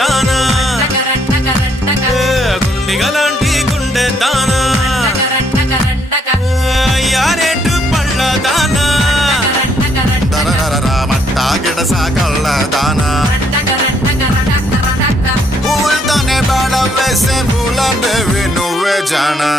దానా గుండిగలాంటి గుండె దానా యారేటు పళ్ళ దానా మట్టా గిడస కళ్ళ దానా పూలతోనే బాడ వేసే పూల దేవి నువ్వే జానా